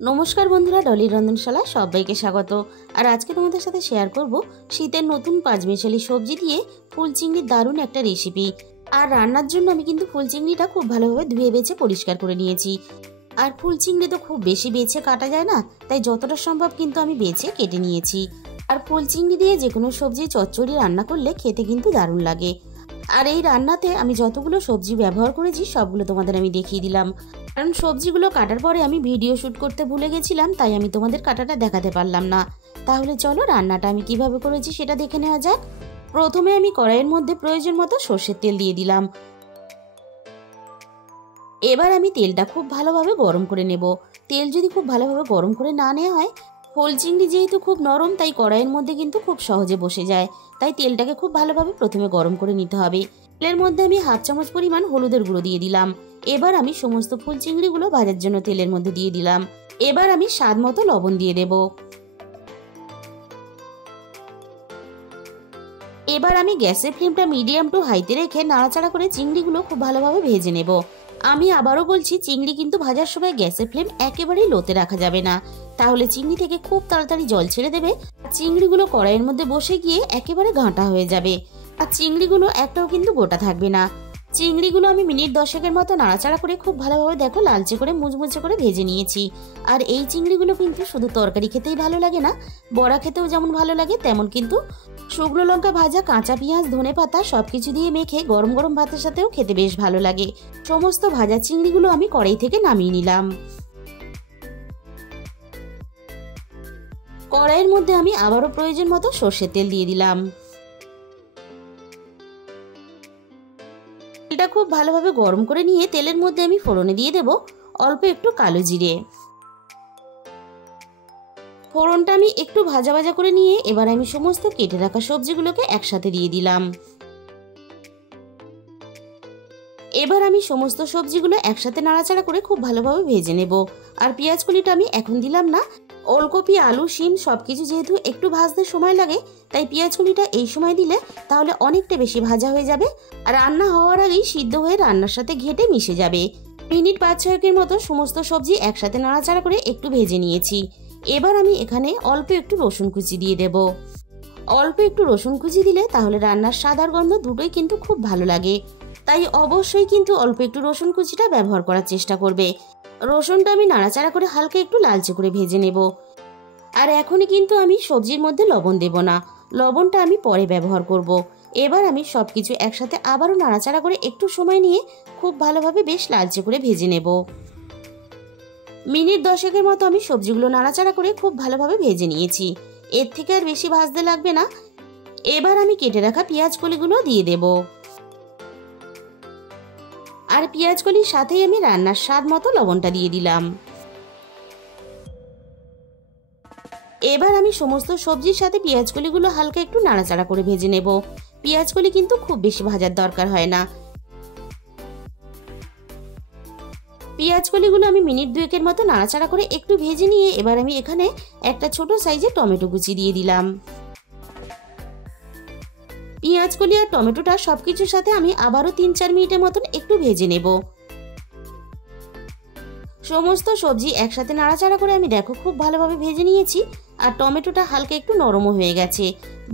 নমস্কার বন্ধুরা, ডলির রন্ধনশালা সবাইকে স্বাগত। আর আজকে তোমাদের সাথে শেয়ার করব শীতের নতুন পাঁচমিশালি সবজি দিয়ে ফুল চিংড়ির দারুণ একটা রেসিপি। আর রান্নার জন্য আমি কিন্তু ফুল চিংড়িটা খুব ভালোভাবে ধুয়ে বেছে পরিষ্কার করে নিয়েছি। আর ফুল চিংড়ি তো খুব বেশি বেছে কাটা যায় না, তাই যতটা সম্ভব কিন্তু আমি বেছে কেটে নিয়েছি। আর ফুল চিংড়ি দিয়ে যে কোনো সবজি চচ্চড়ি রান্না করলে খেতে কিন্তু দারুণ লাগে। আর এই রান্নাতে আমি যতগুলো সবজি ব্যবহার করেছি সবগুলো তোমাদের আমি দেখিয়ে দিলাম, কারণ সবজিগুলো কাটার পরে আমি ভিডিও শ্যুট করতে ভুলে গেছিলাম, তাই আমি তোমাদের কাটাটা দেখাতে পারলাম না। তাহলে চলো রান্নাটা আমি কিভাবে করেছি সেটা দেখে নেওয়া যাক। প্রথমে আমি কড়াইয়ের মধ্যে প্রয়োজন মতো সর্ষের তেল দিয়ে দিলাম। এবার আমি তেলটা খুব ভালোভাবে গরম করে নেব। তেল যদি খুব ভালোভাবে গরম করে না নেওয়া হয়, ফুল চিংড়ি যেহেতু খুব নরম, তাই কড়াইয়ের মধ্যে কিন্তু খুব সহজে বসে যায়। তাই তেলটাকে খুব ভালোভাবে প্রথমে গরম করে নিতে হবে। তেলের মধ্যে আমি 1/2 চামচ পরিমাণ হলুদের গুঁড়ো দিয়ে দিলাম। এবার আমি সমস্ত ফুল চিংড়িগুলো ভাজার জন্য তেলের মধ্যে দিয়ে দিলাম। এবার আমি স্বাদ মতো লবণ দিয়ে দেব। এবার আমি গ্যাসের ফ্লেমটা মিডিয়াম টু হাইতে রেখে নাড়াচাড়া করে চিংড়িগুলো খুব ভালোভাবে ভেজে নেব। আমি আবারও বলছি, চিংড়ি কিন্তু ভাজার সময় গ্যাসের ফ্লেম একেবারেই লোতে রাখা যাবে না, তাহলে চিংড়ি থেকে খুব তাড়াতাড়ি জল ছেড়ে দেবে। আর চিংড়িগুলো কড়াইয়ের মধ্যে বসে গিয়ে একেবারে গাঁটা হয়ে যাবে, আর চিংড়িগুলো একটাও কিন্তু গোটা থাকবে না। চিংড়িগুলো আমি মিনিট 10 মতো নাড়াচাড়া করে খুব ভালোভাবে দেখো লালচে করে মুচমুচে করে ভেজে নিয়েছি। আর এই চিংড়িগুলো কিন্তু শুধু তরকারি খেতেই ভালো লাগে না, বড়া খেতেও যেমন ভালো লাগে, তেমন কিন্তু শুকনো লঙ্কা ভাজা, কাঁচা পেঁয়াজ, ধনেপাতা সবকিছু দিয়ে মেখে গরম গরম ভাতের সাথেও খেতে বেশ ভালো লাগে। সমস্ত ভাজা চিংড়িগুলো আমি কড়াই থেকে নামিয়ে নিলাম। কড়াইয়ের মধ্যে আমি আবারও প্রয়োজন মতো সর্ষের তেল দিয়ে দিলাম। তেলটা খুব ভালোভাবে গরম করে নিয়ে তেলের মধ্যে আমি ফোড়নে দিয়ে দেব অল্প একটু কালো জিরে। ফোড়নটা আমি একটু ভাজা ভাজা করে নিয়ে এবার আমি সমস্ত কেটে রাখা সবজিগুলোকে একসাথে দিয়ে দিলাম। এবার আমি সমস্ত সবজিগুলো একসাথে নাড়াচাড়া করে খুব ভালোভাবে ভেজে নেব। আর পেঁয়াজ কলিটা আমি এখন দিলাম না। ওলকপি, আলু, শিম সবকিছু যেহেতু একটু ভাজতে সময় লাগে, তাই পেঁয়াজ কলিটা এই সময় দিলে তাহলে অনেকটা বেশি ভাজা হয়ে যাবে। আর রান্না হওয়ার আগেই সিদ্ধ হয়ে রান্নার সাথে ঘেটে মিশে যাবে। মিনিট 5-6 মতো সমস্ত সবজি একসাথে নাড়াচাড়া করে একটু ভেজে নিয়েছি। এবার আমি এখানে অল্প একটু রসুন কুচি দিয়ে দেব। অল্প একটু রসুন কুচি দিলে তাহলে রান্নার স্বাদ আর গন্ধ দুটোই কিন্তু খুব ভালো লাগে, তাই অবশ্যই কিন্তু অল্প একটু রসুন কুচিটা ব্যবহার করার চেষ্টা করবে। রসুনটা আমি নাড়াচাড়া করে হালকা একটু লালচে করে ভেজে নেব। আর এখনই কিন্তু আমি সবজির মধ্যে লবণ দেব না, লবণটা আমি পরে ব্যবহার করব। এবার আমি সবকিছু একসাথে আবারও নাড়াচাড়া করে একটু সময় নিয়ে খুব ভালোভাবে বেশ লালচে করে ভেজে নেব। মিনিট 10 মতো আমি সবজিগুলো নাড়াচাড়া করে খুব ভালোভাবে ভেজে নিয়েছি। এর থেকে আর বেশি ভাজতে লাগবে না। এবার আমি কেটে রাখা পেঁয়াজ কলিগুলো দিয়ে দেব। আর পেঁয়াজ কলির সাথেই আমি রান্নার স্বাদ মতো লবণটা দিয়ে দিলাম। এবার আমি সমস্ত সবজির সাথে পেঁয়াজ কলিগুলো হালকা একটু নাড়াচাড়া করে ভেজে নেব। পেঁয়াজ কলি কিন্তু খুব বেশি ভাজার দরকার হয় না। পেঁয়াজ কলিগুলো আমি মিনিট 2 মতো নাড়াচাড়া করে একটু ভেজে নিয়ে এবার আমি এখানে একটা ছোট সাইজের টমেটো কুচি দিয়ে দিলাম। পেঁয়াজ কলি আর টমেটোটা সবকিছুর সাথে আমি আবারও 3-4 মিনিটের মতন একটু ভেজে নেব। সমস্ত সবজি একসাথে নাড়াচাড়া করে আমি দেখো খুব ভালোভাবে ভেজে নিয়েছি। আর টমেটোটা হালকা একটু নরমও হয়ে গেছে,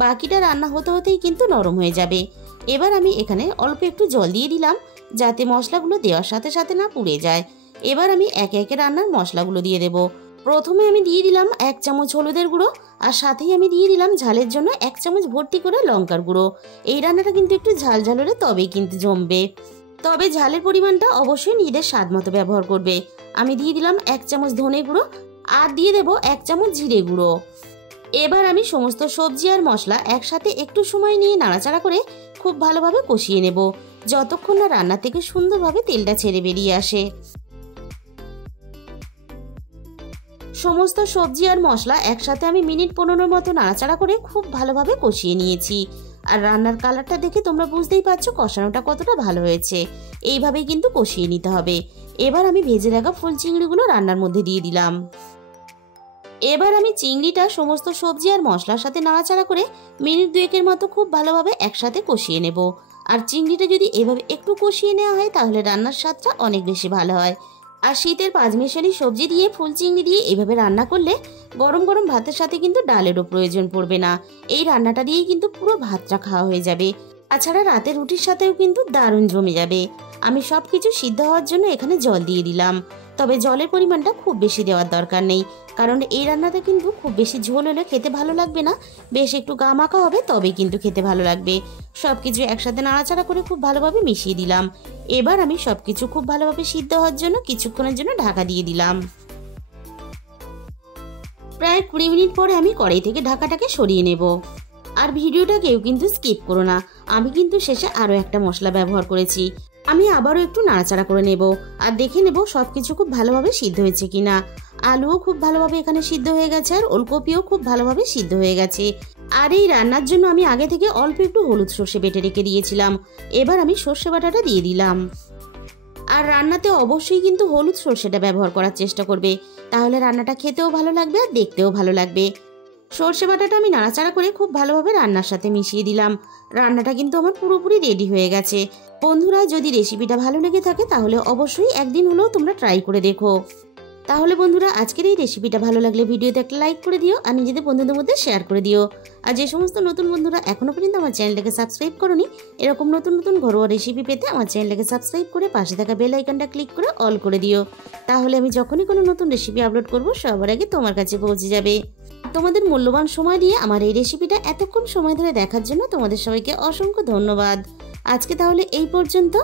বাকিটা রান্না হতে হতেই কিন্তু নরম হয়ে যাবে। এবার আমি এখানে অল্প একটু জল দিয়ে দিলাম, যাতে মশলাগুলো দেওয়ার সাথে সাথে না পুড়ে যায়। এবার আমি একে একে রান্নার মশলাগুলো দিয়ে দেব। প্রথমে আমি দিয়ে দিলাম 1 চামচ হলুদের গুঁড়ো, আর সাথেই আমি দিয়ে দিলাম ঝালের জন্য 1 চামচ ভর্তি করে লঙ্কার গুঁড়ো। এই রান্নাটা কিন্তু একটু ঝাল ঝাল হলে তবেই কিন্তু জমবে, তবে ঝালের পরিমাণটা অবশ্যই নিজেদের স্বাদ মতো ব্যবহার করবে। আমি দিয়ে দিলাম 1 চামচ ধনে গুঁড়ো, আর দিয়ে দেব 1 চামচ জিরে গুঁড়ো। এবার আমি সমস্ত সবজি আর মশলা একসাথে একটু সময় নিয়ে নাড়াচাড়া করে খুব ভালোভাবে কষিয়ে নেব, যতক্ষণ না রান্না থেকে সুন্দরভাবে তেলটা ছেড়ে বেরিয়ে আসে। সমস্ত সবজি আর মশলা একসাথে আমি মিনিট 15 মতো নাড়াচাড়া করে খুব ভালোভাবে কষিয়ে নিয়েছি। আর রান্নার কালারটা দেখে তোমরা বুঝতেই পারছো কষানোটা কতটা ভালো হয়েছে। এইভাবেই কিন্তু কষিয়ে নিতে হবে। এবার আমি ভেজে রাখা ফুল চিংড়িগুলো রান্নার মধ্যে দিয়ে দিলাম। এবার আমি চিংড়িটা সমস্ত সবজি আর মশলার সাথে নাড়াচাড়া করে মিনিট 2 মতো খুব ভালোভাবে একসাথে কষিয়ে নেব। আর চিংড়িটা যদি এভাবে একটু কষিয়ে নেওয়া হয় তাহলে রান্নার স্বাদটা অনেক বেশি ভালো হয়। আর শীতের পাঁচমিশালি সবজি দিয়ে ফুল চিংড়ি দিয়ে এইভাবে রান্না করলে গরম গরম ভাতের সাথে কিন্তু ডালেরও প্রয়োজন পড়বে না। এই রান্নাটা দিয়েই কিন্তু পুরো ভাতটা খাওয়া হয়ে যাবে। তাছাড়া রাতের রুটির সাথেও কিন্তু দারুণ জমে যাবে। আমি সব কিছু সিদ্ধ হওয়ার জন্য এখানে জল দিয়ে দিলাম, তবে জলের পরিমাণটা খুব বেশি দেওয়ার দরকার নেই, কারণ এই রান্নাটা কিন্তু খুব বেশি ঝোল হলে খেতে ভালো লাগবে না। বেশ একটু গামাখা হবে, তবে কিন্তু খেতে ভালো লাগবে। সব কিছু একসাথে নাড়াচাড়া করে খুব ভালোভাবে মিশিয়ে দিলাম। এবার আমি সব কিছু খুব ভালোভাবে সিদ্ধ হওয়ার জন্য কিছুক্ষণের জন্য ঢাকা দিয়ে দিলাম। প্রায় 20 মিনিট পরে আমি কড়াই থেকে ঢাকাটাকে সরিয়ে নেব। আর ভিডিওটা কেউ কিন্তু স্কিপ করো না, আমি কিন্তু শেষে আরও একটা মশলা ব্যবহার করেছি। আমি আবারও একটু নাড়াচাড়া করে নেব আর দেখে নেব সব কিছু খুব ভালোভাবে সিদ্ধ হয়েছে কিনা। আলুও খুব ভালোভাবে এখানে সিদ্ধ হয়ে গেছে আর ওলকপিও খুব ভালোভাবে সিদ্ধ হয়ে গেছে। আর এই রান্নার জন্য আমি আগে থেকে অল্প একটু হলুদ সর্ষে বেটে রেখে দিয়েছিলাম। এবার আমি সর্ষে বাটাটা দিয়ে দিলাম। আর রান্নাতে অবশ্যই কিন্তু হলুদ সর্ষেটা ব্যবহার করার চেষ্টা করবে, তাহলে রান্নাটা খেতেও ভালো লাগবে আর দেখতেও ভালো লাগবে। সর্ষে বাটাটা আমি নাড়াচাড়া করে খুব ভালোভাবে রান্নার সাথে মিশিয়ে দিলাম। রান্নাটা কিন্তু আমার পুরোপুরি রেডি হয়ে গেছে। বন্ধুরা, যদি রেসিপিটা ভালো লেগে থাকে তাহলে অবশ্যই একদিন হলেও তোমরা ট্রাই করে দেখো। তাহলে বন্ধুরা, আজকের এই রেসিপিটা ভালো লাগলে ভিডিওতে একটা লাইক করে দিও আর নিজেদের বন্ধুদের মধ্যে শেয়ার করে দিও। আর যে সমস্ত নতুন বন্ধুরা এখনো পর্যন্ত আমার চ্যানেলটাকে সাবস্ক্রাইব করোনি, এরকম নতুন নতুন ঘরোয়া রেসিপি পেতে আমার চ্যানেলটাকে সাবস্ক্রাইব করে পাশে থাকা বেল আইকনটা ক্লিক করে অল করে দিও। তাহলে আমি যখনই কোনো নতুন রেসিপি আপলোড করব সবার আগে তোমার কাছে পৌঁছে যাবে। তোমাদের মূল্যবান সময় দিয়ে আমার এই রেসিপিটা এতক্ষণ সময় ধরে দেখার জন্য তোমাদের সবাইকে অসংখ্য ধন্যবাদ। আজকে তাহলে এই পর্যন্ত।